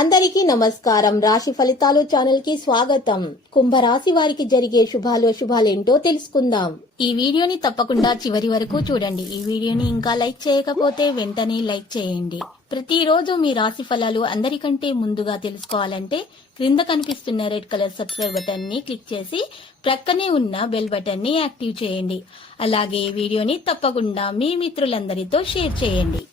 అందరికీ నమస్కారం. రాశి ఫలితాలు ఛానల్ కి స్వాగతం. కుంభరాశి వారికి జరిగే శుభాలేంటో తెలుసుకుందాం. ఈ వీడియోని తప్పకుండా చివరి వరకు చూడండి. ఈ వీడియోని ఇంకా లైక్ చేయకపోతే వెంటనే లైక్ చేయండి. ప్రతిరోజు మీ రాశి ఫలాలు అందరికంటే ముందుగా తెలుసుకోవాలంటే క్రింద కనిపిస్తున్న రెడ్ కలర్ సబ్స్క్రైబ్ బటన్ ని క్లిక్ చేసి ప్రక్కనే ఉన్న బెల్ బటన్ ని యాక్టివ్ చేయండి. అలాగే ఈ వీడియోని తప్పకుండా మీ మిత్రులందరితో షేర్ చేయండి.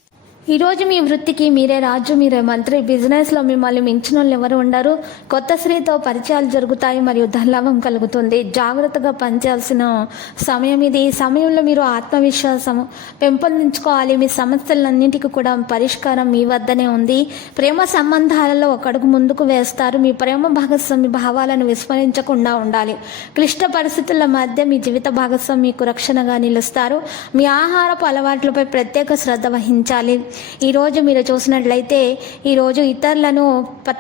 ఈ రోజు మీ వృత్తికి మీరే రాజు, మీరే మంత్రి. బిజినెస్ లో మిమ్మల్ని మించిన వాళ్ళు ఎవరు ఉండరు. కొత్త స్త్రీతో పరిచయాలు జరుగుతాయి మరియు ధనలాభం కలుగుతుంది. జాగ్రత్తగా పనిచేయాల్సిన సమయం ఇది. ఈ సమయంలో మీరు ఆత్మవిశ్వాసం పెంపొందించుకోవాలి. మీ సమస్యలన్నింటికి కూడా పరిష్కారం మీ వద్దనే ఉంది. ప్రేమ సంబంధాలలో ఒక అడుగు ముందుకు వేస్తారు. మీ ప్రేమ భాగస్వామి భావాలను విస్మరించకుండా ఉండాలి. క్లిష్ట పరిస్థితుల మధ్య మీ జీవిత భాగస్వామి మీకు రక్షణగా నిలుస్తారు. మీ ఆహారపు అలవాట్లపై ప్రత్యేక శ్రద్ధ వహించాలి. ఈరోజు మీరు చూసినట్లయితే ఈరోజు ఇతరులను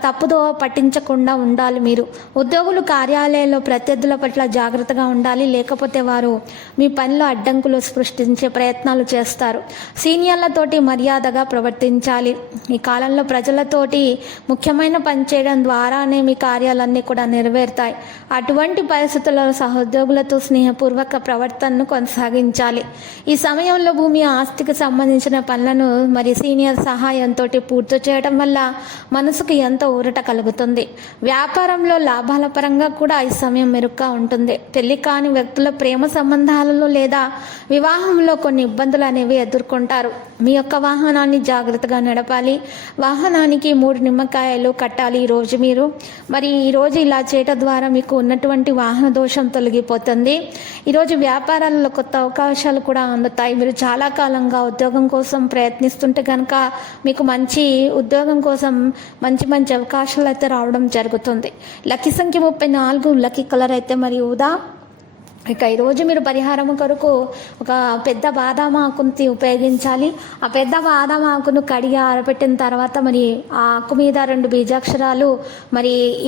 తప్పుదో పట్టించకుండా ఉండాలి. మీరు ఉద్యోగులు కార్యాలయంలో ప్రత్యర్థుల పట్ల జాగ్రత్తగా ఉండాలి, లేకపోతే వారు మీ పనిలో అడ్డంకులు సృష్టించే ప్రయత్నాలు చేస్తారు. సీనియర్లతోటి మర్యాదగా ప్రవర్తించాలి. ఈ కాలంలో ప్రజలతోటి ముఖ్యమైన పని చేయడం ద్వారానే మీ కార్యాలన్నీ కూడా నెరవేరుతాయి. అటువంటి పరిస్థితుల్లో సహోద్యోగులతో స్నేహపూర్వక ప్రవర్తనను కొనసాగించాలి. ఈ సమయంలో భూమి ఆస్తికి సంబంధించిన పనులను మరి సీనియర్ సహాయంతో పూర్తి చేయడం వల్ల మనసుకు ఎంతో ఊరట కలుగుతుంది. వ్యాపారంలో లాభాల పరంగా కూడా ఈ సమయం మెరుగ్గా ఉంటుంది. పెళ్లి కాని వ్యక్తుల ప్రేమ సంబంధాలలో లేదా వివాహంలో కొన్ని ఇబ్బందులు అనేవి ఎదుర్కొంటారు. మీ యొక్క వాహనాన్ని జాగ్రత్తగా నడపాలి. వాహనానికి 3 నిమ్మకాయలు కట్టాలి. ఈరోజు మీరు ఈరోజు ఇలా చేయటం ద్వారా మీకు ఉన్నటువంటి వాహన దోషం తొలగిపోతుంది. ఈరోజు వ్యాపారాలలో కొత్త అవకాశాలు కూడా అందుతాయి. మీరు చాలా కాలంగా ఉద్యోగం కోసం ప్రయత్నిస్తుంటే కనుక మీకు మంచి ఉద్యోగం కోసం మంచి అవకాశాలు అయితే రావడం జరుగుతుంది. లక్కీ సంఖ్య 34, లక్కీ కలర్ అయితే ఊదా. ఇక ఈరోజు మీరు పరిహారం కొరకు ఒక పెద్ద బాదాం ఆకుని ఉపయోగించాలి. ఆ పెద్ద బాదాం ఆకును కడిగి ఆరబెట్టిన తర్వాత ఆ ఆకు మీద 2 బీజాక్షరాలు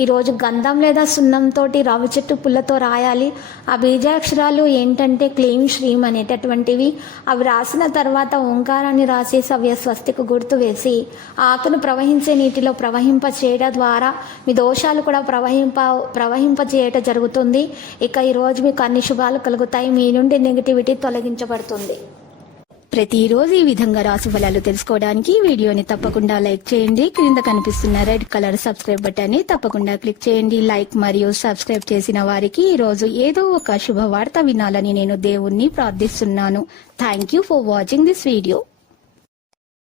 ఈరోజు గంధం లేదా సున్నంతో రావి చెట్టు పుల్లతో రాయాలి. ఆ బీజాక్షరాలు ఏంటంటే క్లీం శ్రీం అనేటటువంటివి. అవి రాసిన తర్వాత ఓంకారాన్ని రాసి సవ్య స్వస్తికి గుర్తు వేసి ఆ ఆకును ప్రవహించే నీటిలో ప్రవహింప చేయడం ద్వారా మీ దోషాలు కూడా ప్రవహింప చేయటం జరుగుతుంది. ఇక ఈరోజు మీకు అన్ని శుభాలు కలుగుతాయి. మీ నుండి నెగటివిటీ తొలగించబడుతుంది. ప్రతిరోజు ఈ విధంగా రాశి ఫలాలు తెలుసుకోవడానికి వీడియోని తప్పకుండా లైక్ చేయండి. క్రింద కనిపిస్తున్న రెడ్ కలర్ సబ్స్క్రైబ్ బటన్ ని తప్పకుండా క్లిక్ చేయండి. లైక్ మరియు సబ్స్క్రైబ్ చేసిన వారికి ఈ రోజు ఏదో ఒక శుభవార్త వినాలని నేను దేవుణ్ణి ప్రార్థిస్తున్నాను. Thank you for watching this video.